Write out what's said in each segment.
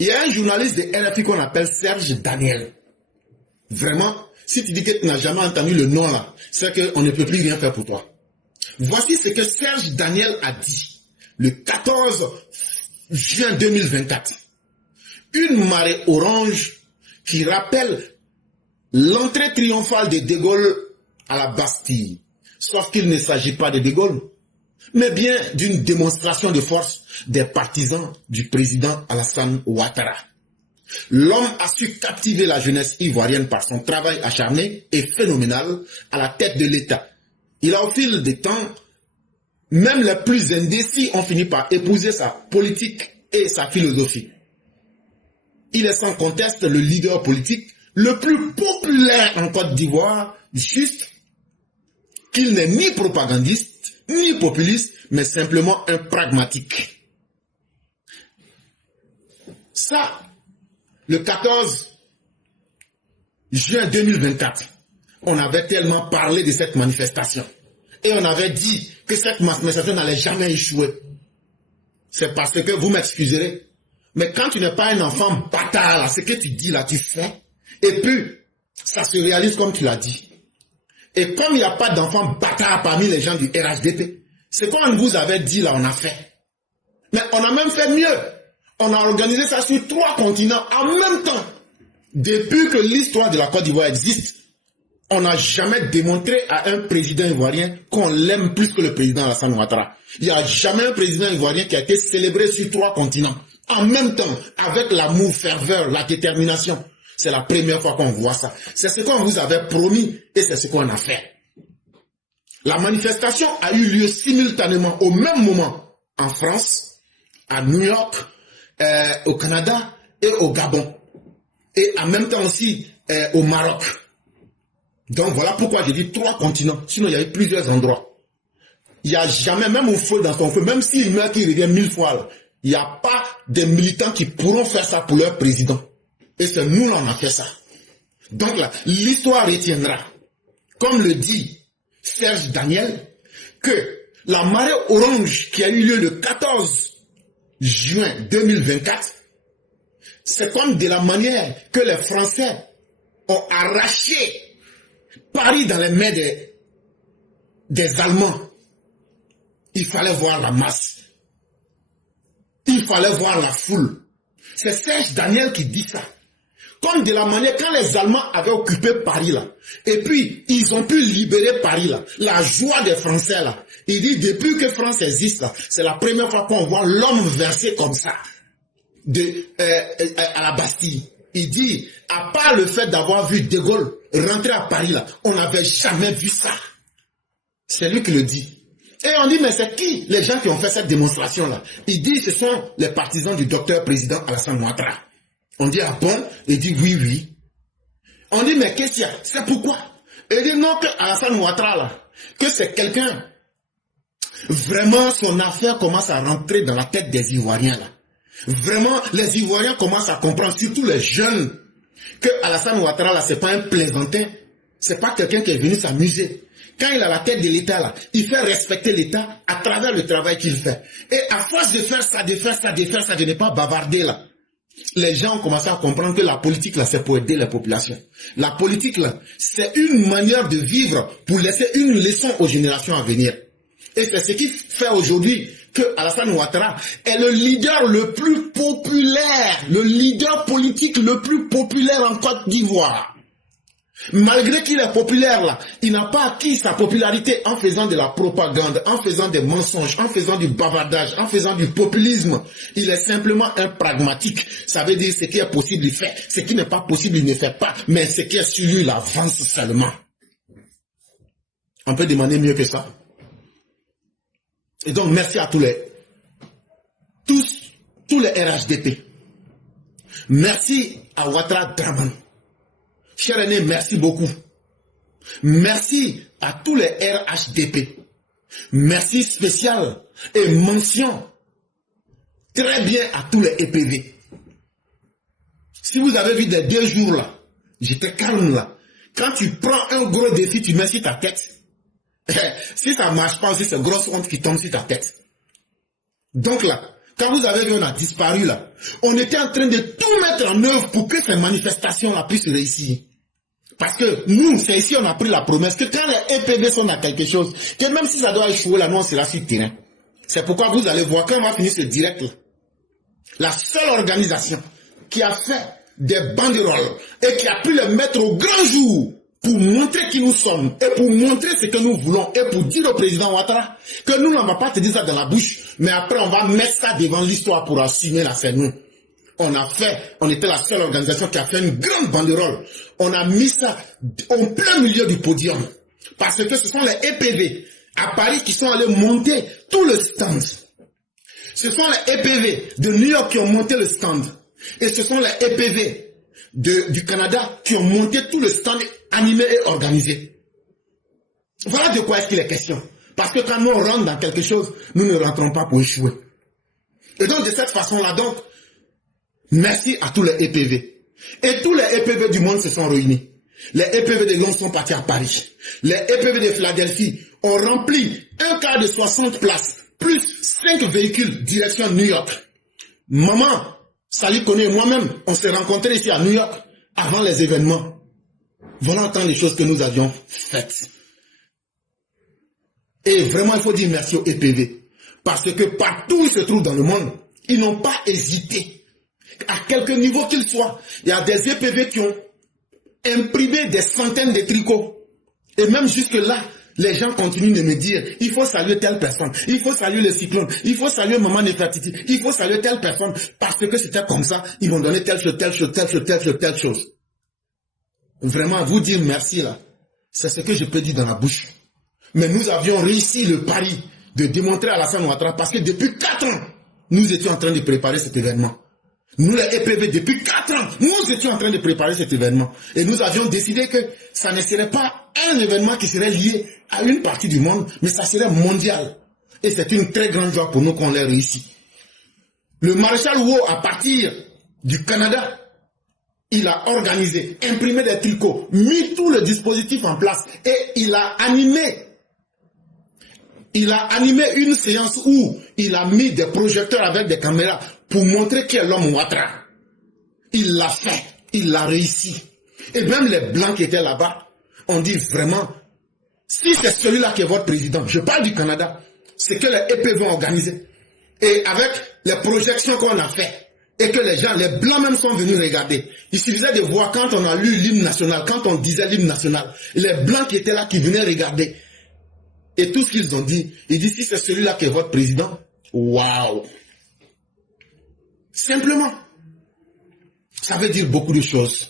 Il y a un journaliste de RFI qu'on appelle Serge Daniel. Vraiment, si tu dis que tu n'as jamais entendu le nom là, c'est qu'on ne peut plus rien faire pour toi. Voici ce que Serge Daniel a dit le 14 juin 2024. Une marée orange qui rappelle l'entrée triomphale de De Gaulle à la Bastille. Sauf qu'il ne s'agit pas de De Gaulle, mais bien d'une démonstration de force des partisans du président Alassane Ouattara. L'homme a su captiver la jeunesse ivoirienne par son travail acharné et phénoménal à la tête de l'État. Il a au fil des temps, même les plus indécis ont fini par épouser sa politique et sa philosophie. Il est sans conteste le leader politique le plus populaire en Côte d'Ivoire, juste qu'il n'est ni propagandiste, ni populiste, mais simplement un pragmatique. Ça, le 14 juin 2024, on avait tellement parlé de cette manifestation. Et on avait dit que cette manifestation n'allait jamais échouer. C'est parce que, vous m'excuserez, mais quand tu n'es pas un enfant bâtard, là, ce que tu dis là, tu fais. Et puis, ça se réalise comme tu l'as dit. Et comme il n'y a pas d'enfants bâtards parmi les gens du RHDP, c'est qu'on vous avait dit là, on a fait. Mais on a même fait mieux. On a organisé ça sur 3 continents en même temps. Depuis que l'histoire de la Côte d'Ivoire existe, on n'a jamais démontré à un président ivoirien qu'on l'aime plus que le président Alassane Ouattara. Il n'y a jamais un président ivoirien qui a été célébré sur 3 continents. En même temps, avec l'amour, ferveur, la détermination. C'est la première fois qu'on voit ça. C'est ce qu'on vous avait promis et c'est ce qu'on a fait. La manifestation a eu lieu simultanément au même moment en France, à New York, au Canada et au Gabon. Et en même temps aussi au Maroc. Donc voilà pourquoi j'ai dit 3 continents. Sinon il y avait plusieurs endroits. Il n'y a jamais, même au feu dans son feu, même s'il meurt, qu'il revient 1000 fois, là, il n'y a pas de militants qui pourront faire ça pour leur président. Et c'est nous là, on a fait ça. Donc là, l'histoire retiendra, comme le dit Serge Daniel, que la marée orange qui a eu lieu le 14 juin 2024, c'est comme de la manière que les Français ont arraché Paris dans les mains des Allemands. Il fallait voir la masse. Il fallait voir la foule. C'est Serge Daniel qui dit ça. Comme de la manière, quand les Allemands avaient occupé Paris là, et puis ils ont pu libérer Paris là, la joie des Français là, il dit depuis que France existe là, c'est la première fois qu'on voit l'homme versé comme ça, à la Bastille. Il dit, à part le fait d'avoir vu De Gaulle rentrer à Paris là, on n'avait jamais vu ça. C'est lui qui le dit. Et on dit, mais c'est qui les gens qui ont fait cette démonstration là? Il dit, ce sont les partisans du docteur président Alassane Ouattara. On dit, ah bon? Il dit, oui, oui. On dit, mais qu'est-ce qu'il y a? C'est pourquoi? Il dit, non, que Alassane Ouattara, là, que c'est quelqu'un, vraiment, son affaire commence à rentrer dans la tête des Ivoiriens, là. Vraiment, les Ivoiriens commencent à comprendre, surtout les jeunes, que Alassane Ouattara, là, c'est pas un plaisantin. C'est pas quelqu'un qui est venu s'amuser. Quand il a la tête de l'État, là, il fait respecter l'État à travers le travail qu'il fait. Et à force de faire ça, de ne pas bavarder, là, les gens ont commencé à comprendre que la politique, là, c'est pour aider la population. La politique, là, c'est une manière de vivre pour laisser une leçon aux générations à venir. Et c'est ce qui fait aujourd'hui que Alassane Ouattara est le leader le plus populaire, le leader politique le plus populaire en Côte d'Ivoire. Malgré qu'il est populaire là, il n'a pas acquis sa popularité en faisant de la propagande, en faisant des mensonges, en faisant du bavardage, en faisant du populisme. Il est simplement un pragmatique. Ça veut dire ce qui est possible, il fait. Ce qui n'est pas possible, il ne fait pas. Mais ce qui est sur lui, il avance seulement. On peut demander mieux que ça. Et donc, merci à tous les RHDP. Merci à Ouattara Draman. Cher aîné, merci beaucoup. Merci à tous les RHDP. Merci spécial et mention très bien à tous les EPV. Si vous avez vu des 2 jours là, j'étais calme là. Quand tu prends un gros défi, tu mets sur ta tête. Si ça ne marche pas aussi, c'est grosse honte qui tombe sur ta tête. Donc là, quand vous avez vu, on a disparu là, on était en train de tout mettre en œuvre pour que ces manifestations-là puissent réussir. Parce que nous, c'est ici on a pris la promesse que quand les EPV sont à quelque chose, que même si ça doit échouer là, nous on sera sur le terrain. C'est pourquoi vous allez voir, quand on va finir ce direct là, la seule organisation qui a fait des banderoles et qui a pu les mettre au grand jour pour montrer qui nous sommes et pour montrer ce que nous voulons et pour dire au président Ouattara que nous n'en va pas te dire ça dans la bouche, mais après on va mettre ça devant l'histoire pour assumer la c'est nous. On était la seule organisation qui a fait une grande banderole. On a mis ça au plein milieu du podium. Parce que ce sont les EPV à Paris qui sont allés monter tout le stand. Ce sont les EPV de New York qui ont monté le stand. Et ce sont les EPV du Canada qui ont monté tout le stand animé et organisé. Voilà de quoi est-ce qu'il est question. Parce que quand nous on rentre dans quelque chose, nous ne rentrons pas pour échouer. Et donc de cette façon-là, donc, merci à tous les EPV. Et tous les EPV du monde se sont réunis. Les EPV de Londres sont partis à Paris. Les EPV de Philadelphie ont rempli un quart de 60 places, plus 5 véhicules direction New York. Maman, Sali Koné et moi-même, on s'est rencontrés ici à New York avant les événements. Voilà autant les choses que nous avions faites. Et vraiment, il faut dire merci aux EPV. Parce que partout où ils se trouvent dans le monde, ils n'ont pas hésité. À quelque niveau qu'ils soient, il y a des EPV qui ont imprimé des centaines de tricots. Et même jusque-là, les gens continuent de me dire, il faut saluer telle personne, il faut saluer le cyclone, il faut saluer Maman Nefratiti, il faut saluer telle personne, parce que c'était comme ça, ils m'ont donné telle chose, telle chose, telle chose, telle chose, telle chose. Vraiment, vous dire merci là, c'est ce que je peux dire dans la bouche. Mais nous avions réussi le pari de démontrer à Alassane Ouattara, parce que depuis 4 ans, nous étions en train de préparer cet événement. Nous les EPV, depuis 4 ans, nous étions en train de préparer cet événement. Et nous avions décidé que ça ne serait pas un événement qui serait lié à une partie du monde, mais ça serait mondial. Et c'est une très grande joie pour nous qu'on l'ait réussi. Le maréchal Houo, à partir du Canada, il a organisé, imprimé des tricots, mis tout le dispositif en place et il a animé une séance où il a mis des projecteurs avec des caméras pour montrer qui est l'homme Ouattara. Il l'a fait, il l'a réussi. Et même les Blancs qui étaient là-bas ont dit vraiment, si c'est celui-là qui est votre président, je parle du Canada, c'est que les EP vont organiser. Et avec les projections qu'on a fait, et que les gens, les Blancs même sont venus regarder. Il suffisait de voir quand on a lu l'hymne national, quand on disait l'hymne national, les Blancs qui étaient là, qui venaient regarder. Et tout ce qu'ils ont dit, ils disent, si c'est celui-là qui est votre président, waouh! Simplement. Ça veut dire beaucoup de choses.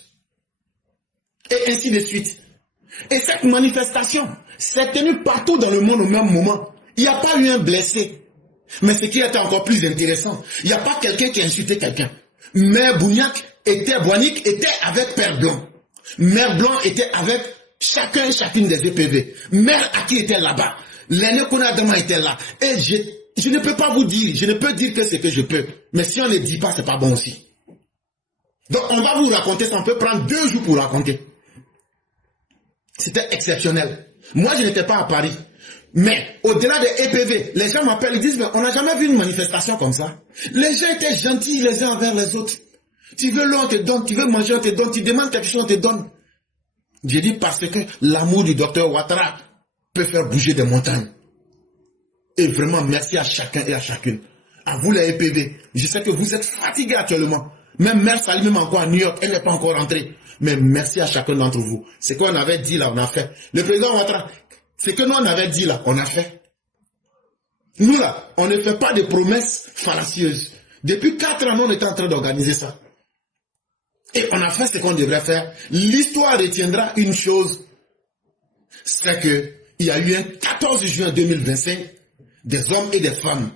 Et ainsi de suite. Et cette manifestation s'est tenue partout dans le monde au même moment. Il n'y a pas eu un blessé. Mais ce qui était encore plus intéressant, il n'y a pas quelqu'un qui a insulté quelqu'un. Mère Bougnac était avec Père Blanc. Mère Blanc était avec chacun et chacune des EPV. Mère Aki était là-bas. L'aîné Konadama était là. Et je ne peux pas vous dire, je ne peux dire que c'est que je peux. Mais si on ne dit pas, c'est pas bon aussi. Donc on va vous raconter, ça on peut prendre 2 jours pour raconter. C'était exceptionnel. Moi je n'étais pas à Paris. Mais au-delà des EPV, les gens m'appellent, ils disent, mais on n'a jamais vu une manifestation comme ça. Les gens étaient gentils les uns envers les autres. Tu veux l'eau, on te donne, tu veux manger, on te donne, tu demandes quelque chose, on te donne. J'ai dit parce que l'amour du docteur Ouattara peut faire bouger des montagnes. Et vraiment, merci à chacun et à chacune. À vous les EPV, je sais que vous êtes fatigués actuellement. Même Mère Sali, même encore à New York, elle n'est pas encore rentrée. Mais merci à chacun d'entre vous. C'est quoi on avait dit là, on a fait. Le président Ouattara, c'est que nous on avait dit là, on a fait. Nous là, on ne fait pas de promesses fallacieuses. Depuis 4 ans, on était en train d'organiser ça. Et on a fait ce qu'on devrait faire. L'histoire retiendra une chose, c'est qu'il y a eu un 14 juin 2025, des hommes et des femmes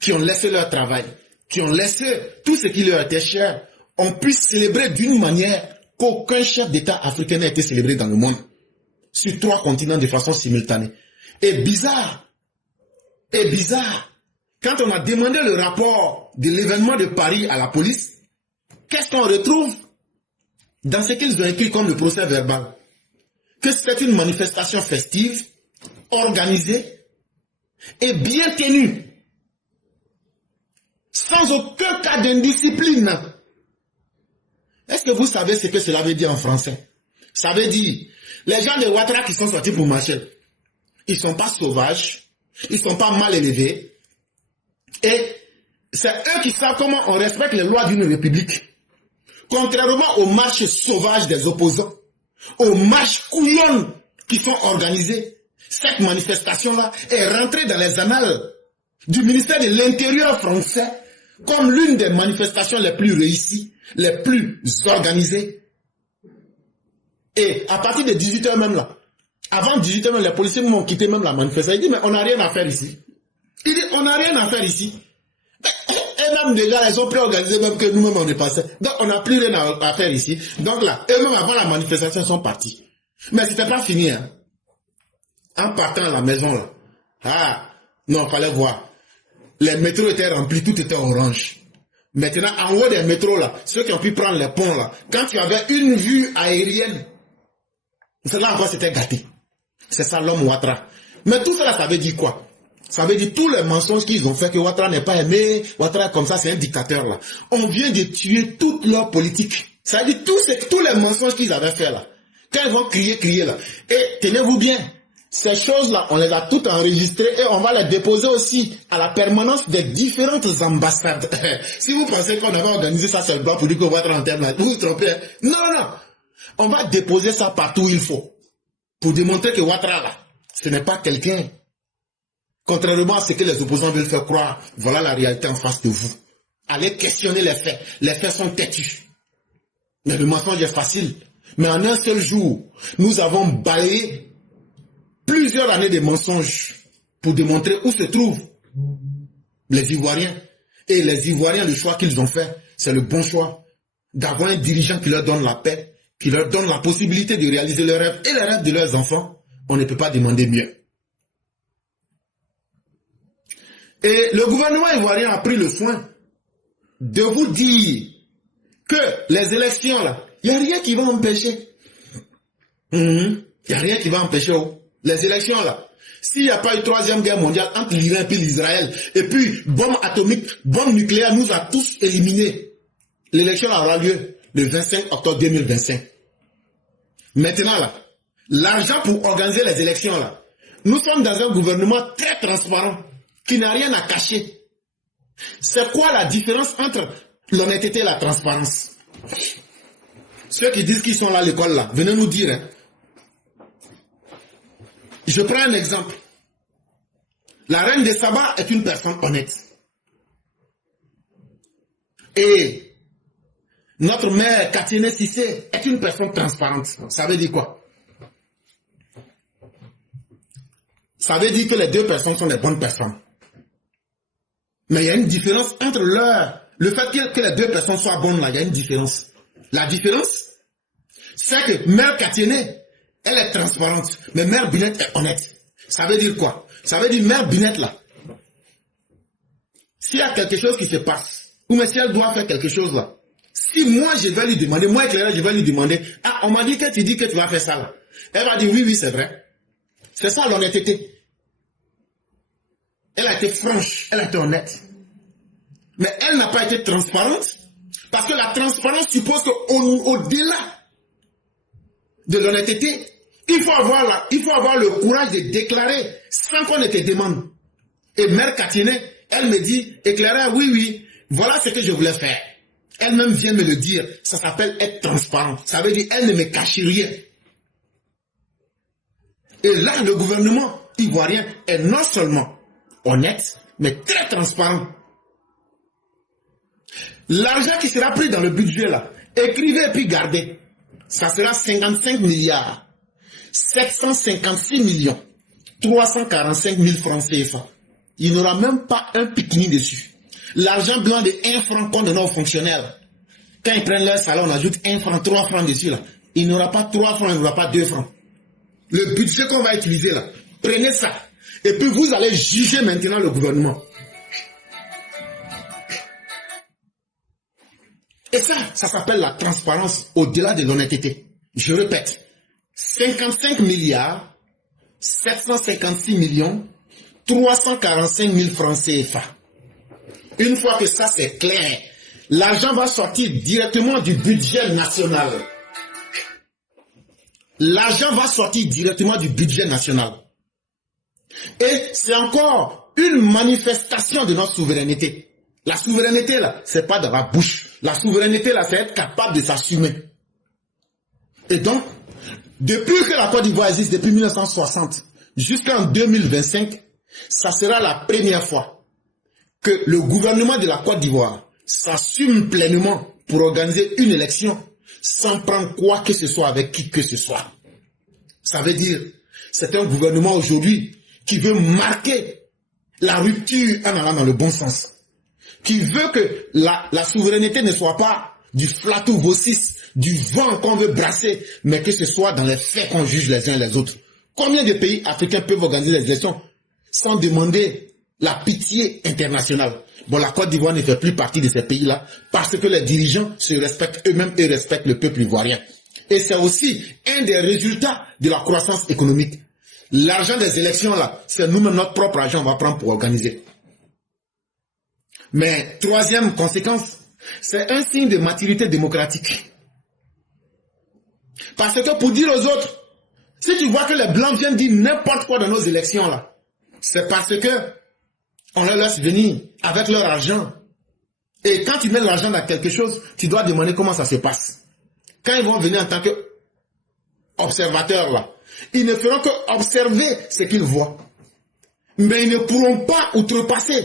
qui ont laissé leur travail, qui ont laissé tout ce qui leur était cher, ont pu célébrer d'une manière qu'aucun chef d'État africain n'a été célébré dans le monde, sur 3 continents de façon simultanée. Et bizarre, quand on a demandé le rapport de l'événement de Paris à la police, qu'est-ce qu'on retrouve dans ce qu'ils ont écrit comme le procès verbal? Que c'était une manifestation festive, organisée et bien tenue. sans aucun cas d'indiscipline. Est-ce que vous savez ce que cela veut dire en français? Ça veut dire, les gens de Ouattara qui sont sortis pour marcher, ils ne sont pas sauvages, ils ne sont pas mal élevés, et c'est eux qui savent comment on respecte les lois d'une république. Contrairement aux marches sauvages des opposants, aux marches couillonnes qui sont organisées, cette manifestation-là est rentrée dans les annales du ministère de l'Intérieur français comme l'une des manifestations les plus réussies, les plus organisées. Et à partir de 18h même là, avant 18h même, les policiers m'ont quitté même la manifestation. Ils disent, mais on n'a rien à faire ici. Ils disent, on n'a rien à faire ici. Et même déjà, ils sont plus organisés même que nous-mêmes on est passés. Donc on n'a plus rien à faire ici. Donc là, eux-mêmes avant la manifestation ils sont partis. Mais c'était pas fini. Hein. En partant à la maison là. Ah, non, fallait voir. Les métros étaient remplis, tout était orange. Maintenant, en haut des métros là, ceux qui ont pu prendre les ponts là, quand tu avais une vue aérienne, là encore c'était gâté. C'est ça l'homme Ouattara. Mais tout cela, ça veut dire quoi? Ça veut dire tous les mensonges qu'ils ont fait, que Ouattara n'est pas aimé, Ouattara comme ça, c'est un dictateur là. On vient de tuer toute leur politique. Ça veut dire tous les mensonges qu'ils avaient fait là. Quand ils vont crier là. Et tenez-vous bien, ces choses-là, on les a toutes enregistrées et on va les déposer aussi à la permanence des différentes ambassades. Si vous pensez qu'on avait organisé ça sur le blanc pour dire qu'on va être en terme là, vous vous trompez. Non, non. On va déposer ça partout où il faut. Pour démontrer que Ouattara là, ce n'est pas quelqu'un. Contrairement à ce que les opposants veulent faire croire, voilà la réalité en face de vous. Allez questionner les faits. Les faits sont têtus. Mais le mensonge est facile. Mais en un seul jour, nous avons balayé plusieurs années de mensonges pour démontrer où se trouvent les Ivoiriens. Et les Ivoiriens, le choix qu'ils ont fait, c'est le bon choix. D'avoir un dirigeant qui leur donne la paix, qui leur donne la possibilité de réaliser leurs rêves et les rêves de leurs enfants. On ne peut pas demander mieux. Et le gouvernement ivoirien a pris le soin de vous dire que les élections là, il n'y a rien qui va empêcher. Il n'y a rien qui va empêcher. Les élections là. S'il n'y a pas eu troisième guerre mondiale entre l'Iran et l'Israël, et puis bombe atomique, bombe nucléaire nous a tous éliminés, l'élection aura lieu le 25 octobre 2025. Maintenant là, l'argent pour organiser les élections là, nous sommes dans un gouvernement très transparent, qui n'a rien à cacher. C'est quoi la différence entre l'honnêteté et la transparence? Ceux qui disent qu'ils sont là à l'école là, venez nous dire. Hein. Je prends un exemple. La reine de Saba est une personne honnête. Et notre mère Katiene Sissé est une personne transparente. Ça veut dire quoi? Ça veut dire que les deux personnes sont des bonnes personnes. Mais il y a une différence entre le fait que les deux personnes soient bonnes là, il y a une différence. La différence, c'est que Mère Katiene, elle est transparente, mais Mère Binette est honnête. Ça veut dire quoi? Ça veut dire Mère Binette là, s'il y a quelque chose qui se passe, ou mais si elle doit faire quelque chose là, si moi je vais lui demander, moi éclaireur, je vais lui demander, ah on m'a dit que tu dis que tu vas faire ça là. Elle va dire oui, oui c'est vrai. C'est ça l'honnêteté. Elle a été franche, elle a été honnête. Mais elle n'a pas été transparente, parce que la transparence suppose qu'au-delà de l'honnêteté, il faut avoir le courage de déclarer sans qu'on ne te demande. Et Mère Katiene, elle me dit, éclairer, oui, oui, voilà ce que je voulais faire. Elle-même vient me le dire, ça s'appelle être transparent. Ça veut dire, elle ne me cache rien. Et là, le gouvernement ivoirien est non seulement honnête, mais très transparent. L'argent qui sera pris dans le budget là, écrivez et puis gardez, ça sera 55 milliards, 756 millions, 345 000 francs CFA. Il n'y aura même pas un piquini dessus. L'argent blanc de 1 franc qu'on donne aux fonctionnaires, quand ils prennent leur salaire, on ajoute 1 franc, 3 francs dessus là. Il n'y aura pas 3 francs, il n'y aura pas 2 francs. Le budget qu'on va utiliser là, prenez ça. Et puis vous allez juger maintenant le gouvernement. Et ça s'appelle la transparence au-delà de l'honnêteté. Je répète, 55 milliards, 756 millions, 345 000 francs CFA. Une fois que ça c'est clair, l'argent va sortir directement du budget national. L'argent va sortir directement du budget national. Et c'est encore une manifestation de notre souveraineté. La souveraineté, là, c'est pas dans la bouche. La souveraineté, là, c'est être capable de s'assumer. Et donc, depuis que la Côte d'Ivoire existe, depuis 1960, jusqu'en 2025, ça sera la première fois que le gouvernement de la Côte d'Ivoire s'assume pleinement pour organiser une élection sans prendre quoi que ce soit avec qui que ce soit. Ça veut dire, c'est un gouvernement aujourd'hui qui veut marquer la rupture en allant dans le bon sens. Qui veut que la souveraineté ne soit pas du flatouvocis, du vent qu'on veut brasser, mais que ce soit dans les faits qu'on juge les uns les autres. Combien de pays africains peuvent organiser les élections sans demander la pitié internationale? Bon, la Côte d'Ivoire ne fait plus partie de ces pays-là parce que les dirigeants se respectent eux-mêmes et respectent le peuple ivoirien. Et c'est aussi un des résultats de la croissance économique. L'argent des élections, là, c'est nous-mêmes notre propre argent on va prendre pour organiser. Mais troisième conséquence, c'est un signe de maturité démocratique. Parce que pour dire aux autres, si tu vois que les Blancs viennent dire n'importe quoi dans nos élections, là, c'est parce que on leur laisse venir avec leur argent. Et quand tu mets l'argent dans quelque chose, tu dois demander comment ça se passe. Quand ils vont venir en tant qu'observateurs, là, ils ne feront que observer ce qu'ils voient. Mais ils ne pourront pas outrepasser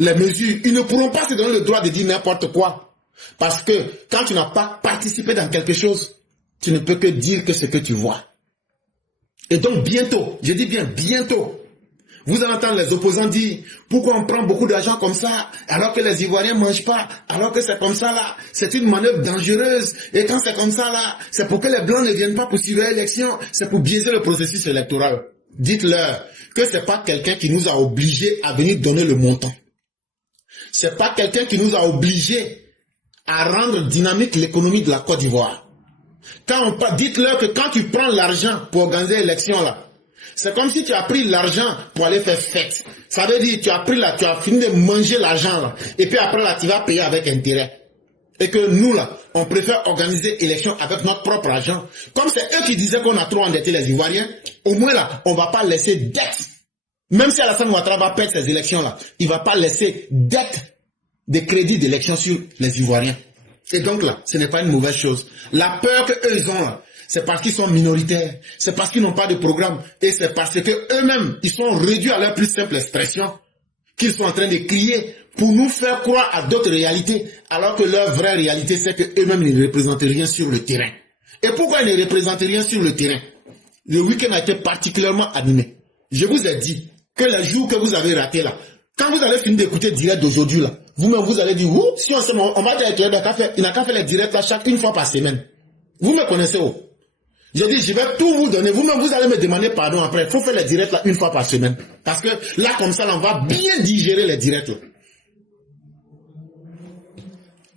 les mesures. Ils ne pourront pas se donner le droit de dire n'importe quoi. Parce que quand tu n'as pas participé dans quelque chose, tu ne peux que dire que ce que tu vois. Et donc bientôt, je dis bien bientôt, vous allez entendre les opposants dire pourquoi on prend beaucoup d'argent comme ça alors que les Ivoiriens ne mangent pas, alors que c'est comme ça là, c'est une manœuvre dangereuse. Et quand c'est comme ça là, c'est pour que les Blancs ne viennent pas pour suivre l'élection, c'est pour biaiser le processus électoral. Dites-leur que c'est pas quelqu'un qui nous a obligés à venir donner le montant. C'est pas quelqu'un qui nous a obligés à rendre dynamique l'économie de la Côte d'Ivoire. Dites-leur que quand tu prends l'argent pour organiser l'élection là, c'est comme si tu as pris l'argent pour aller faire fête. Ça veut dire tu as fini de manger l'argent là, et puis après là tu vas payer avec intérêt. Et que nous là, on préfère organiser l'élection avec notre propre argent. Comme c'est eux qui disaient qu'on a trop endetté les Ivoiriens, au moins là, on va pas laisser dette. Même si Alassane Ouattara va perdre ces élections là, il va pas laisser dette de crédit d'élection sur les Ivoiriens. Et donc là, ce n'est pas une mauvaise chose. La peur qu'eux ils ont là, c'est parce qu'ils sont minoritaires, c'est parce qu'ils n'ont pas de programme, et c'est parce que eux-mêmes, ils sont réduits à leur plus simple expression, qu'ils sont en train de crier pour nous faire croire à d'autres réalités, alors que leur vraie réalité, c'est qu'eux-mêmes ne représentent rien sur le terrain. Et pourquoi ils ne représentent rien sur le terrain? Le week-end a été particulièrement animé. Je vous ai dit que les jours que vous avez ratés là, quand vous allez finir d'écouter le direct d'aujourd'hui là, vous-même vous allez dire, si on va dire, il n'a qu'à faire les directs là une fois par semaine. Vous me connaissez où? Je dis, je vais tout vous donner. Vous-même, vous allez me demander pardon après. Il faut faire les directs là une fois par semaine. Parce que là, comme ça, là, on va bien digérer les directs là.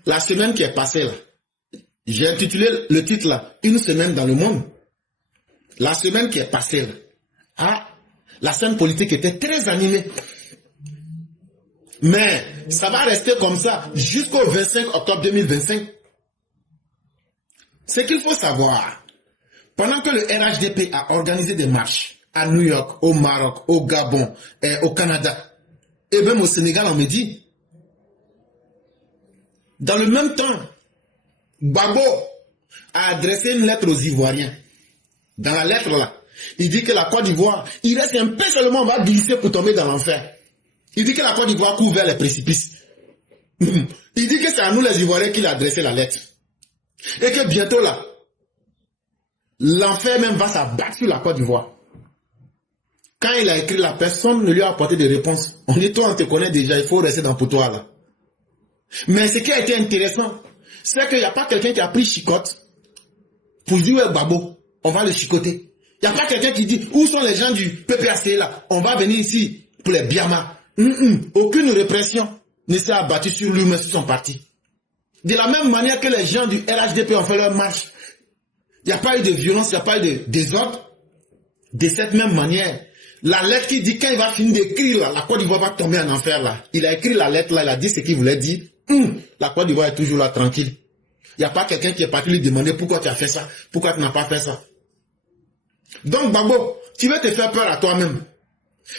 La semaine qui est passée là, j'ai intitulé le titre là, Une semaine dans le monde. La semaine qui est passée là, la scène politique était très animée. Mais ça va rester comme ça jusqu'au 25 octobre 2025. Ce qu'il faut savoir, pendant que le RHDP a organisé des marches à New York, au Maroc, au Gabon, au Canada, et même au Sénégal, on me dit, dans le même temps, Gbagbo a adressé une lettre aux Ivoiriens. Dans la lettre là, il dit que la Côte d'Ivoire, il reste un peu seulement, on va glisser pour tomber dans l'enfer. Il dit que la Côte d'Ivoire court vers les précipices. Il dit que c'est à nous les Ivoiriens qu'il a adressé la lettre. Et que bientôt là, l'enfer même va s'abattre sur la Côte d'Ivoire. Quand il a écrit, la personne ne lui a apporté de réponse. On dit, toi on te connaît déjà, il faut rester dans le potoir là. Mais ce qui a été intéressant, c'est qu'il n'y a pas quelqu'un qui a pris chicotte pour dire, ouais, Babo, on va le chicoter. Il n'y a pas quelqu'un qui dit, où sont les gens du PPAC là? On va venir ici pour les Biama. Aucune répression ne s'est abattue sur lui, mais sur son parti. De la même manière que les gens du RHDP ont fait leur marche, il n'y a pas eu de violence, il n'y a pas eu de désordre. De cette même manière, La lettre qui dit quand il va finir d'écrire, là, la Côte d'Ivoire va tomber en enfer. Là. Il a écrit la lettre, là, il a dit ce qu'il voulait dire. La Côte d'Ivoire est toujours là, tranquille. Il n'y a pas quelqu'un qui est parti lui demander pourquoi tu as fait ça, pourquoi tu n'as pas fait ça. Donc, Gbagbo, tu veux te faire peur à toi-même.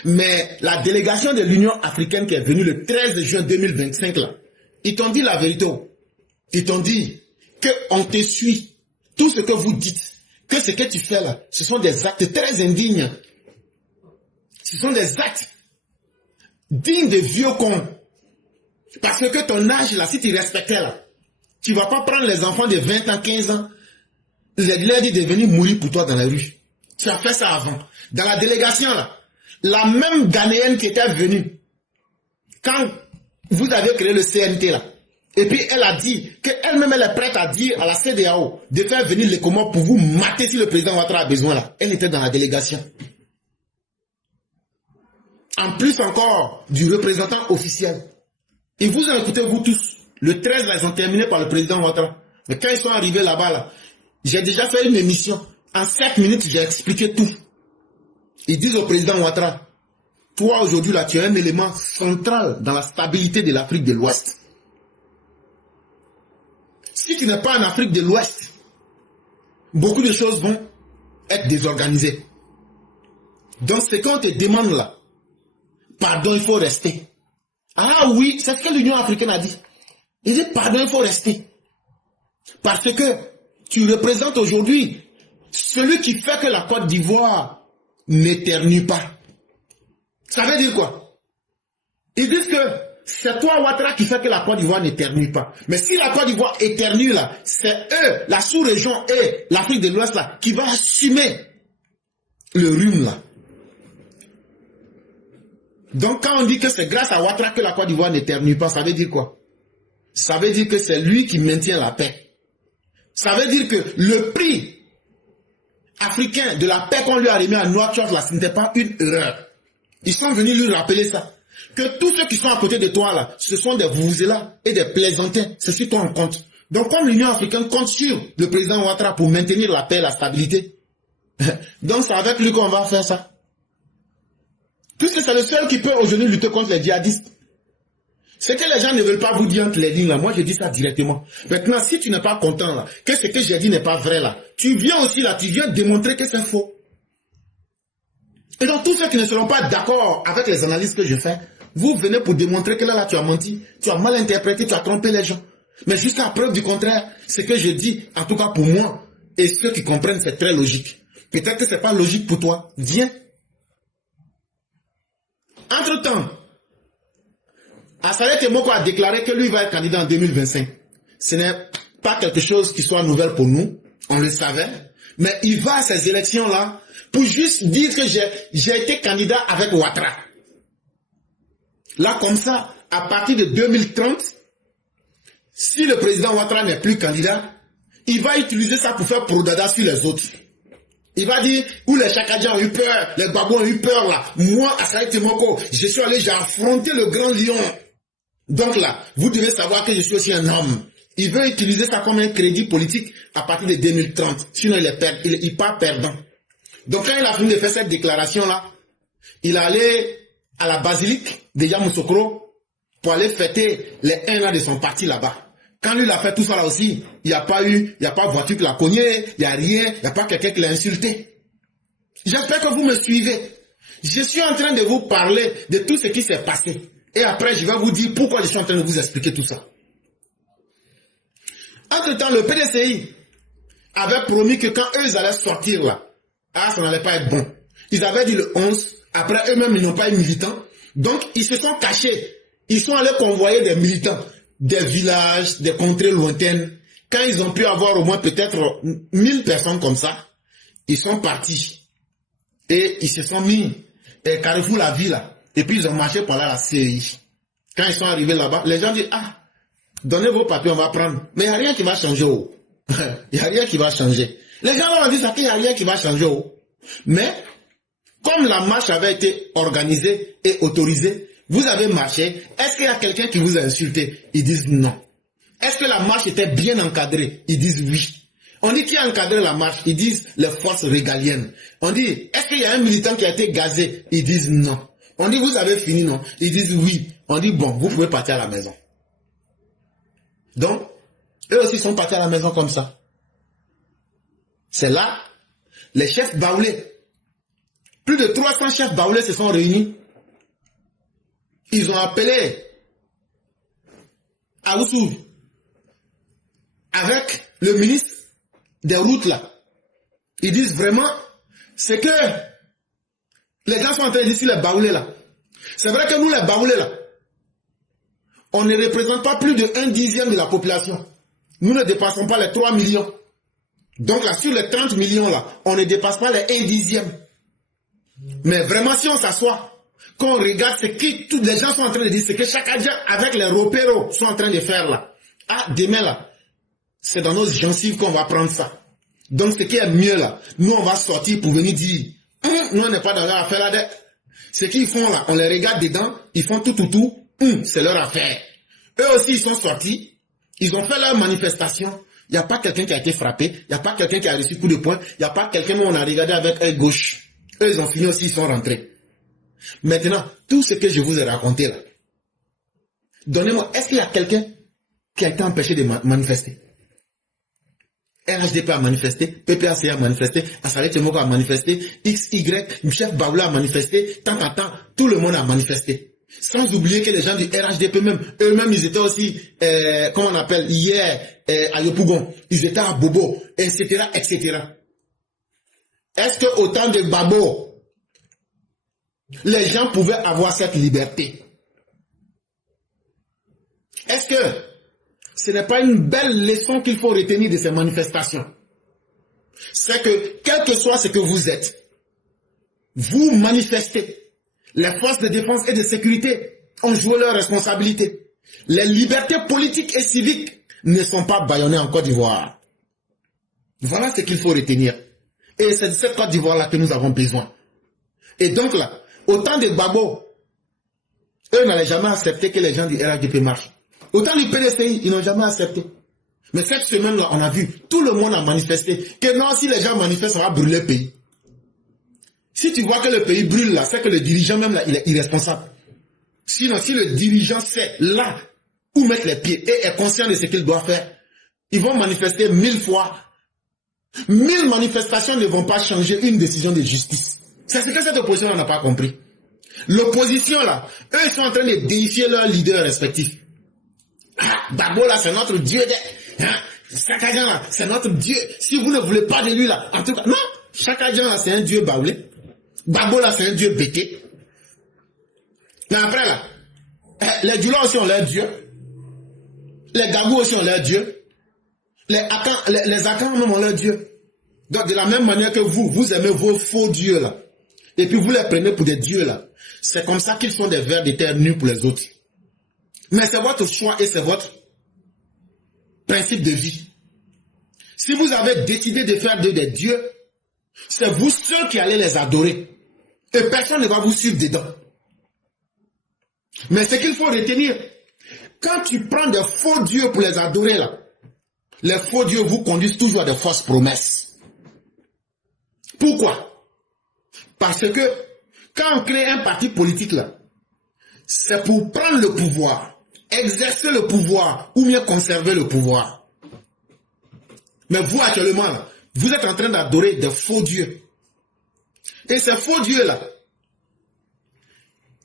Mais la délégation de l'Union africaine qui est venue le 13 juin 2025, là, ils t'ont dit la vérité. Ils t'ont dit qu'on te suit. Tout ce que vous dites, que ce que tu fais là, ce sont des actes très indignes. Ce sont des actes dignes de vieux cons. Parce que ton âge là, si tu respectais là, tu ne vas pas prendre les enfants de 20 ans, 15 ans, leur dire de venir mourir pour toi dans la rue. Tu as fait ça avant. Dans la délégation là, la même Ghanéenne qui était venue, quand vous avez créé le CNT là, et puis elle a dit qu'elle-même elle est prête à dire à la CEDEAO de faire venir les Comores pour vous mater si le président Ouattara a besoin là. Elle était dans la délégation. En plus encore du représentant officiel. Ils vous ont écouté vous tous. Le 13 là, ils ont terminé par le président Ouattara. Mais quand ils sont arrivés là-bas là, j'ai déjà fait une émission. En 7 minutes, j'ai expliqué tout. Ils disent au président Ouattara, toi aujourd'hui là, tu es un élément central dans la stabilité de l'Afrique de l'Ouest. Si tu n'es pas en Afrique de l'Ouest, beaucoup de choses vont être désorganisées. Donc ce qu'on te demande là, pardon, il faut rester. Ah oui, c'est ce que l'Union africaine a dit. Il dit pardon, il faut rester. Parce que tu représentes aujourd'hui celui qui fait que la Côte d'Ivoire n'éternue pas. Ça veut dire quoi? Ils disent que c'est toi, Ouattara, qui fait que la Côte d'Ivoire n'éternue pas. Mais si la Côte d'Ivoire éternue là, c'est eux, la sous-région et l'Afrique de l'Ouest là, qui va assumer le rhume là. Donc quand on dit que c'est grâce à Ouattara que la Côte d'Ivoire n'éternue pas, ça veut dire quoi? Ça veut dire que c'est lui qui maintient la paix. Ça veut dire que le prix africain de la paix qu'on lui a remis à Nouakchott là, ce n'était pas une erreur. Ils sont venus lui rappeler ça. Que tous ceux qui sont à côté de toi là, ce sont des vouzelats et des plaisantins. C'est sur toi en compte. Donc comme l'Union africaine compte sur le président Ouattara pour maintenir la paix et la stabilité, donc c'est avec lui qu'on va faire ça. Puisque c'est le seul qui peut aujourd'hui lutter contre les djihadistes. Ce que les gens ne veulent pas vous dire entre les lignes là, moi je dis ça directement. Maintenant, si tu n'es pas content là, que ce que j'ai dit n'est pas vrai là, tu viens aussi là, tu viens démontrer que c'est faux. Et donc tous ceux qui ne seront pas d'accord avec les analyses que je fais, vous venez pour démontrer que là tu as menti, tu as mal interprété, tu as trompé les gens. Mais jusqu'à preuve du contraire, ce que je dis, en tout cas pour moi, et ceux qui comprennent, c'est très logique. Peut-être que ce n'est pas logique pour toi. Viens. Entre-temps, Assalé Temoko a déclaré que lui va être candidat en 2025. Ce n'est pas quelque chose qui soit nouvelle pour nous, on le savait, mais il va à ces élections-là pour juste dire que j'ai été candidat avec Ouattara. Là, comme ça, à partir de 2030, si le président Ouattara n'est plus candidat, il va utiliser ça pour faire prodada sur les autres. Il va dire, où les Chakadja ont eu peur, les Babou ont eu peur là. Moi, Assalé Temoko, je suis allé, j'ai affronté le grand lion. Donc là, vous devez savoir que je suis aussi un homme. Il veut utiliser ça comme un crédit politique à partir de 2030. Sinon, il part perdant. Donc quand il a fini de faire cette déclaration-là, il est allé à la basilique de Yamoussoukro pour aller fêter les 1 an de son parti là-bas. Quand lui il a fait tout ça là aussi, il n'y a pas voiture qui l'a cogné, il n'y a rien, il n'y a pas quelqu'un qui l'a insulté. J'espère que vous me suivez. Je suis en train de vous parler de tout ce qui s'est passé. Et après, je vais vous dire pourquoi je suis en train de vous expliquer tout ça. Entre-temps, le PDCI avait promis que quand eux allaient sortir là, ça n'allait pas être bon. Ils avaient dit le 11, après eux-mêmes ils n'ont pas eu militants. Donc ils se sont cachés. Ils sont allés convoyer des militants des villages, des contrées lointaines. Quand ils ont pu avoir au moins peut-être 1000 personnes comme ça, ils sont partis. Et ils se sont mis Carrefour la ville là. Et puis ils ont marché par là la CEI. Quand ils sont arrivés là-bas, les gens disent, donnez vos papiers, on va prendre. Mais il n'y a rien qui va changer. Il n'y a rien qui va changer. Les gens leur ont dit ça, qu'il n'y a rien qui va changer. Mais, comme la marche avait été organisée et autorisée, vous avez marché, est-ce qu'il y a quelqu'un qui vous a insulté? Ils disent non. Est-ce que la marche était bien encadrée? Ils disent oui. On dit qui a encadré la marche? Ils disent les forces régaliennes. On dit, est-ce qu'il y a un militant qui a été gazé? Ils disent non. On dit, vous avez fini, non? Ils disent oui. On dit, bon, vous pouvez partir à la maison. Donc, eux aussi sont partis à la maison comme ça. C'est là, les chefs baoulés, plus de 300 chefs baoulés se sont réunis. Ils ont appelé Aoussou avec le ministre des routes là. Ils disent vraiment, c'est que les gens sont en train de dire ici les baoulés là. C'est vrai que nous les baoulés là, on ne représente pas plus de 1/10 de la population. Nous ne dépassons pas les 3 millions. Donc là, sur les 30 millions là, on ne dépasse pas les 1/10. Mais vraiment, si on s'assoit, qu'on regarde ce que tous les gens sont en train de dire, ce que chaque agent avec les repéros sont en train de faire là. Ah, demain là, c'est dans nos gencives qu'on va prendre ça. Donc ce qui est mieux là, nous on va sortir pour venir dire, nous on n'est pas dans leur affaire là. Ce qu'ils font là, on les regarde dedans, ils font tout, c'est leur affaire. Eux aussi ils sont sortis, ils ont fait leur manifestation. Il n'y a pas quelqu'un qui a été frappé, il n'y a pas quelqu'un qui a reçu coup de poing, il n'y a pas quelqu'un où on a regardé avec œil gauche. Eux ils ont fini aussi, ils sont rentrés. Maintenant, tout ce que je vous ai raconté là, donnez-moi, est-ce qu'il y a quelqu'un qui a été empêché de manifester? RHDP a manifesté, PPAC a manifesté, Assalet Tchemoko a manifesté, XY, Chef Baoula a manifesté, tant, tout le monde a manifesté. Sans oublier que les gens du RHDP même, eux-mêmes, ils étaient aussi, comment on appelle, hier, à Yopougon, ils étaient à Bobo, etc., etc. Est-ce que au temps de Babo, les gens pouvaient avoir cette liberté? Est-ce que ce n'est pas une belle leçon qu'il faut retenir de ces manifestations? C'est que, quel que soit ce que vous êtes, vous manifestez. Les forces de défense et de sécurité ont joué leur responsabilité. Les libertés politiques et civiques ne sont pas bâillonnées en Côte d'Ivoire. Voilà ce qu'il faut retenir. Et c'est de cette Côte d'Ivoire-là que nous avons besoin. Et donc là, autant de Babo, eux n'allaient jamais accepter que les gens du RHDP marchent. Autant du PDCI, ils n'ont jamais accepté. Mais cette semaine-là, on a vu, tout le monde a manifesté, que non, si les gens manifestent, ça va brûler le pays. Si tu vois que le pays brûle là, c'est que le dirigeant même là, il est irresponsable. Sinon, si le dirigeant sait là où mettre les pieds et est conscient de ce qu'il doit faire, ils vont manifester 1000 fois. 1000 manifestations ne vont pas changer une décision de justice. C'est ce que cette opposition n'a pas compris. L'opposition là, eux ils sont en train de déifier leurs leaders respectifs. Ah, Babo là, c'est notre Dieu. Chakajan là, c'est notre Dieu. Si vous ne voulez pas de lui là, en tout cas, non, Chakajan là, c'est un Dieu baoulé. Babo là, c'est un Dieu bêté. Mais après là, les Djoula aussi ont leur Dieu. Les Gabou aussi ont leur Dieu. Les Akans même ont leur Dieu. Donc de la même manière que vous aimez vos faux dieux là. Et puis vous les prenez pour des dieux là. C'est comme ça qu'ils sont des vers de terre nus pour les autres. Mais c'est votre choix et c'est votre principe de vie. Si vous avez décidé de faire des dieux, c'est vous seuls qui allez les adorer. Et personne ne va vous suivre dedans. Mais ce qu'il faut retenir, quand tu prends des faux dieux pour les adorer là, les faux dieux vous conduisent toujours à de fausses promesses. Pourquoi? Parce que quand on crée un parti politique là, c'est pour prendre le pouvoir, exercer le pouvoir ou mieux conserver le pouvoir. Mais vous actuellement là, vous êtes en train d'adorer des faux dieux. Et ces faux dieux là,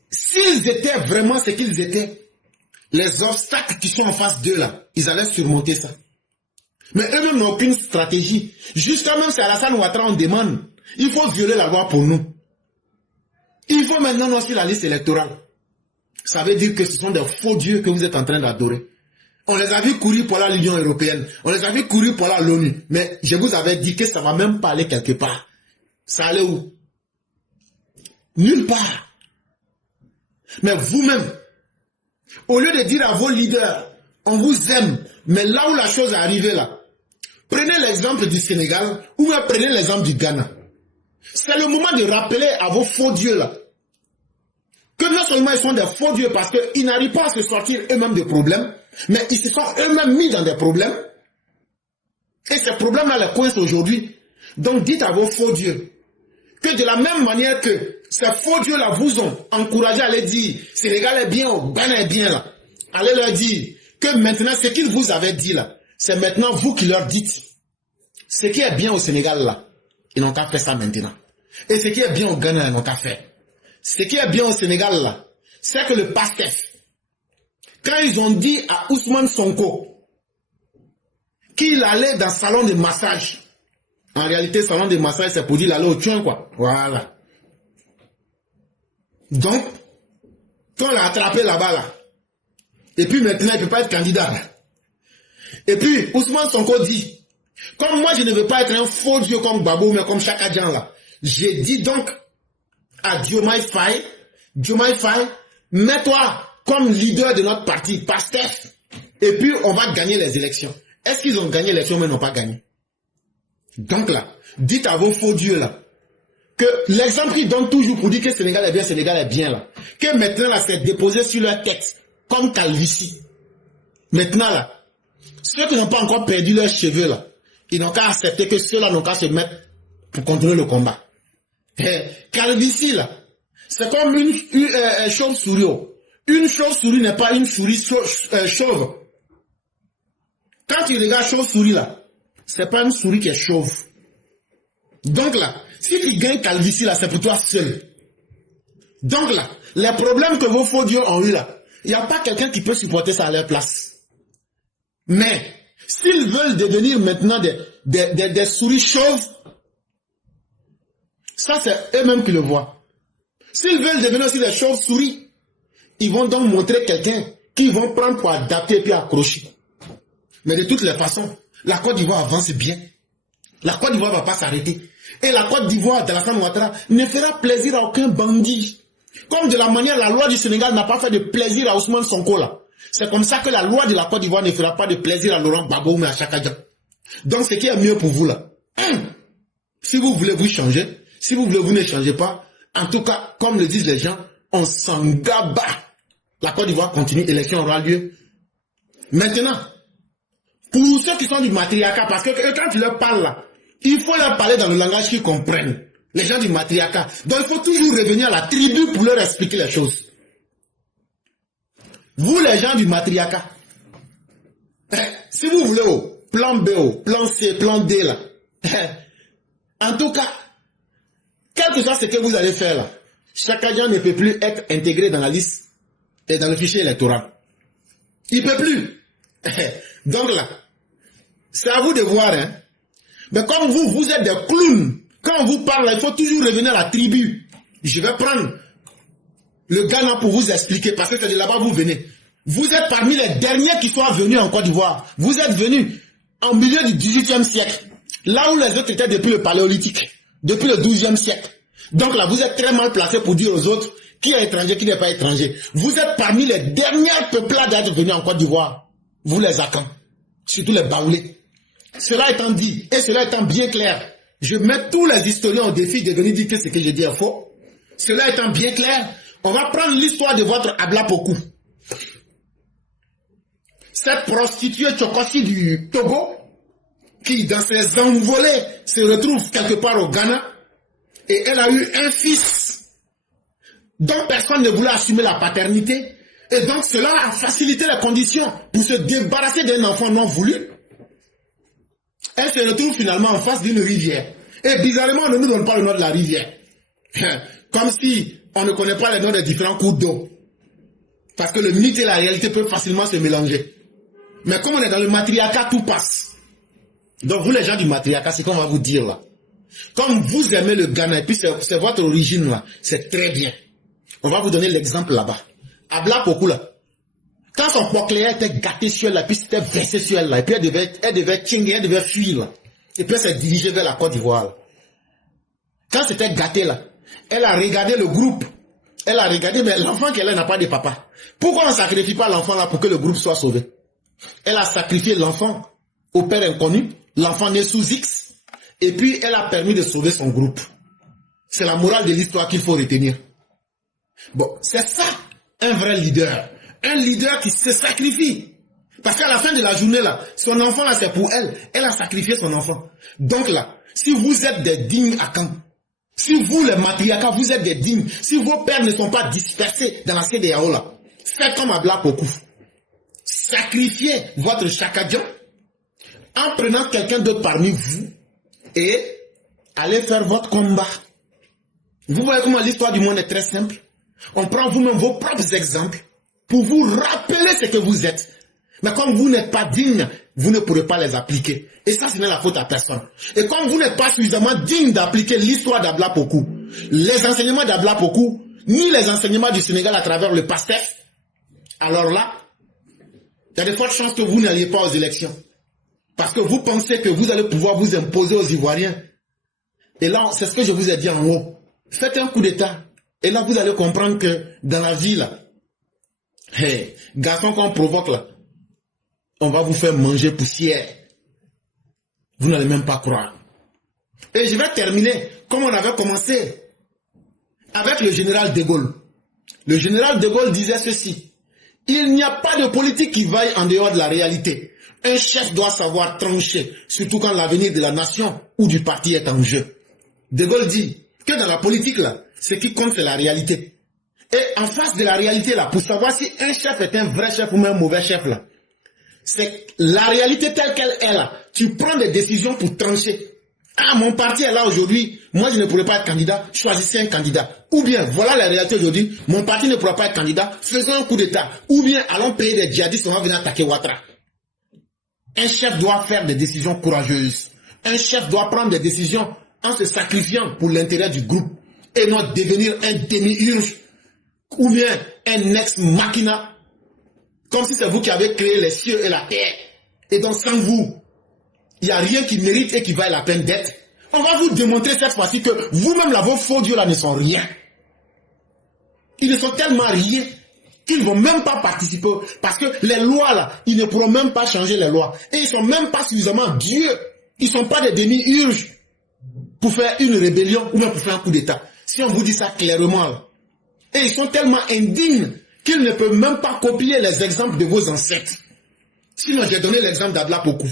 s'ils étaient vraiment ce qu'ils étaient, les obstacles qui sont en face d'eux là, ils allaient surmonter ça. Mais eux-mêmes n'ont aucune stratégie. Jusqu'à même si Alassane Ouattara on demande, il faut violer la loi pour nous. Il faut maintenant aussi la liste électorale. Ça veut dire que ce sont des faux dieux que vous êtes en train d'adorer. On les a vus courir pour l'Union européenne. On les a vus courir pour l'ONU. Mais je vous avais dit que ça va même pas aller quelque part. Ça allait où? Nulle part. Mais vous-même, au lieu de dire à vos leaders, on vous aime, mais là où la chose est arrivée là, prenez l'exemple du Sénégal ou même prenez l'exemple du Ghana. C'est le moment de rappeler à vos faux dieux là, que non seulement ils sont des faux dieux parce qu'ils n'arrivent pas à se sortir eux-mêmes des problèmes, mais ils se sont eux-mêmes mis dans des problèmes. Et ces problèmes-là les coincent aujourd'hui. Donc dites à vos faux dieux que de la même manière que ces faux dieux-là vous ont encouragé à aller dire Sénégal est bien, Ghana est bien là. Allez leur dire que maintenant ce qu'ils vous avaient dit là, c'est maintenant vous qui leur dites ce qui est bien au Sénégal là. Ils n'ont qu'à faire ça maintenant. Et ce qui est bien au Ghana, ils n'ont qu'à faire. Ce qui est bien au Sénégal là, c'est que le PASTEF, quand ils ont dit à Ousmane Sonko qu'il allait dans le salon de massage, en réalité, salon de massage, c'est pour dire l'aller au tuin, quoi. Voilà. Donc, quand on l'a attrapé là-bas, là, et puis maintenant, il ne peut pas être candidat. Là. Et puis, Ousmane Sonko dit, comme moi, je ne veux pas être un faux dieu comme Babou, mais comme Chaka Dian, là. J'ai dit donc à Diomaye Faye, mets-toi comme leader de notre parti, PASTEF, et puis on va gagner les élections. Est-ce qu'ils ont gagné les élections, mais n'ont pas gagné? Donc là, dites à vos faux dieux là, que l'exemple qu'ils donnent toujours pour dire que Sénégal est bien là, que maintenant là, c'est déposé sur leur tête, comme calvitie. Maintenant là, ceux qui n'ont pas encore perdu leurs cheveux là, ils n'ont qu'à accepter que ceux-là n'ont qu'à se mettre pour contrôler le combat. Calvitie là, c'est comme une chauve-souris. Une chauve-souris n'est pas une souris chauve. Quand tu regardes chauve-souris là, c'est pas une souris qui est chauve. Donc là, si tu gagnes calvitie là, c'est pour toi seul. Donc là, les problèmes que vos faux dieux ont eu là, il n'y a pas quelqu'un qui peut supporter ça à leur place. Mais, s'ils veulent devenir maintenant des souris chauves, ça c'est eux-mêmes qui le voient. S'ils veulent devenir aussi des chauves-souris, ils vont donc montrer quelqu'un qu'ils vont prendre pour adapter et puis accrocher. Mais de toutes les façons, la Côte d'Ivoire avance bien. La Côte d'Ivoire ne va pas s'arrêter. Et la Côte d'Ivoire d'Alassane Ouattara ne fera plaisir à aucun bandit. Comme de la manière la loi du Sénégal n'a pas fait de plaisir à Ousmane Sonko là. C'est comme ça que la loi de la Côte d'Ivoire ne fera pas de plaisir à Laurent Gbagbo mais à Chaka Dian. Donc ce qui est mieux pour vous là, si vous voulez vous changer, si vous voulez vous ne changez pas, en tout cas, comme le disent les gens, on s'en gaba. La Côte d'Ivoire continue, l'élection aura lieu. Maintenant, pour ceux qui sont du matriarcat, parce que quand tu leur parles là, il faut leur parler dans le langage qu'ils comprennent. Les gens du matriarcat. Donc il faut toujours revenir à la tribu pour leur expliquer les choses. Vous les gens du matriarcat, si vous voulez plan B, plan C, plan D là, en tout cas, quel que soit ce que vous allez faire là, Chaka Dian ne peut plus être intégré dans la liste et dans le fichier électoral. Il ne peut plus. Donc là, c'est à vous de voir. Hein. Mais comme vous êtes des clowns, quand on vous parle, il faut toujours revenir à la tribu. Je vais prendre le Ghana pour vous expliquer, parce que c'est de là-bas vous venez. Vous êtes parmi les derniers qui sont venus en Côte d'Ivoire. Vous êtes venus en milieu du 18e siècle, là où les autres étaient depuis le paléolithique, depuis le 12e siècle. Donc là, vous êtes très mal placé pour dire aux autres qui est étranger, qui n'est pas étranger. Vous êtes parmi les dernières peuplades à être venus en Côte d'Ivoire. Vous les Akans, surtout les Baoulés. Cela étant dit, et cela étant bien clair, je mets tous les historiens au défi de venir dire que ce que je dis est faux. Cela étant bien clair, on va prendre l'histoire de votre Abla Pokou. Cette prostituée Tchokosi du Togo, qui dans ses envolées se retrouve quelque part au Ghana, et elle a eu un fils dont personne ne voulait assumer la paternité, et donc cela a facilité les conditions pour se débarrasser d'un enfant non voulu. Elle se retrouve finalement en face d'une rivière. Et bizarrement, on ne nous donne pas le nom de la rivière. Comme si on ne connaît pas les noms des différents cours d'eau. Parce que le mythe et la réalité peuvent facilement se mélanger. Mais comme on est dans le matriarcat, tout passe. Donc vous les gens du matriarcat, c'est qu'on va vous dire là. Comme vous aimez le Ghana, et puis c'est votre origine là, c'est très bien. On va vous donner l'exemple là-bas. Abla Pokou là. Quand son cochléaire était gâté sur elle, là, puis c'était versé sur elle, là, et puis elle devait chinguer, elle devait fuir, là. Et puis elle s'est dirigée vers la Côte d'Ivoire. Quand c'était gâté, là, elle a regardé le groupe. Elle a regardé, mais l'enfant qu'elle a n'a pas de papa. Pourquoi on ne sacrifie pas l'enfant là pour que le groupe soit sauvé? Elle a sacrifié l'enfant au père inconnu, l'enfant né sous X, et puis elle a permis de sauver son groupe. C'est la morale de l'histoire qu'il faut retenir. Bon, c'est ça, un vrai leader. Un leader qui se sacrifie. Parce qu'à la fin de la journée, là, son enfant, là, c'est pour elle. Elle a sacrifié son enfant. Donc là, si vous êtes des dignes à Caen, si vous, les matriarcats, vous êtes des dignes, si vos pères ne sont pas dispersés dans la CEDEAO, là, faites comme Abla Pokou. Sacrifiez votre chakadjan en prenant quelqu'un d'autre parmi vous et allez faire votre combat. Vous voyez comment l'histoire du monde est très simple. On prend vous-même vos propres exemples pour vous rappeler ce que vous êtes. Mais comme vous n'êtes pas digne, vous ne pourrez pas les appliquer. Et ça, ce n'est la faute à personne. Et comme vous n'êtes pas suffisamment digne d'appliquer l'histoire d'Abla Pokou, les enseignements d'Abla Pokou, ni les enseignements du Sénégal à travers le PASTEF, alors là, il y a de fortes chances que vous n'alliez pas aux élections. Parce que vous pensez que vous allez pouvoir vous imposer aux Ivoiriens. Et là, c'est ce que je vous ai dit en haut. Faites un coup d'État. Et là, vous allez comprendre que dans la vie, là, hey, garçon qu'on provoque, là, on va vous faire manger poussière. Vous n'allez même pas croire. Et je vais terminer comme on avait commencé avec le général de Gaulle. Le général de Gaulle disait ceci. Il n'y a pas de politique qui vaille en dehors de la réalité. Un chef doit savoir trancher, surtout quand l'avenir de la nation ou du parti est en jeu. De Gaulle dit que dans la politique, là, ce qui compte, c'est la réalité. Et en face de la réalité, là, pour savoir si un chef est un vrai chef ou un mauvais chef, là, c'est la réalité telle qu'elle est là. Tu prends des décisions pour trancher. Ah, mon parti est là aujourd'hui, moi je ne pourrais pas être candidat, choisissez un candidat. Ou bien, voilà la réalité aujourd'hui, mon parti ne pourra pas être candidat, faisons un coup d'État. Ou bien, allons payer des djihadistes, on va venir attaquer Ouattara. Un chef doit faire des décisions courageuses. Un chef doit prendre des décisions en se sacrifiant pour l'intérêt du groupe. Et non devenir un demi-urge ou bien un ex-machina. Comme si c'est vous qui avez créé les cieux et la terre. Et donc sans vous, il n'y a rien qui mérite et qui vaille la peine d'être. On va vous démontrer cette fois-ci que vous-même là, vos faux dieux là ne sont rien. Ils ne sont tellement rien qu'ils ne vont même pas participer. Parce que les lois là, ils ne pourront même pas changer les lois. Et ils ne sont même pas suffisamment dieux. Ils ne sont pas des demi-urges pour faire une rébellion ou même pour faire un coup d'État. Si on vous dit ça clairement là. Et ils sont tellement indignes qu'ils ne peuvent même pas copier les exemples de vos ancêtres. Sinon, j'ai donné l'exemple d'Abla Pokou.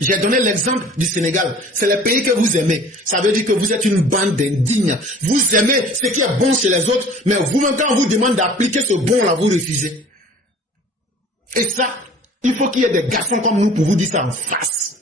J'ai donné l'exemple du Sénégal. C'est le pays que vous aimez. Ça veut dire que vous êtes une bande d'indignes. Vous aimez ce qui est bon chez les autres, mais vous-même, quand on vous demande d'appliquer ce bon-là, vous refusez. Et ça, il faut qu'il y ait des garçons comme nous pour vous dire ça en face.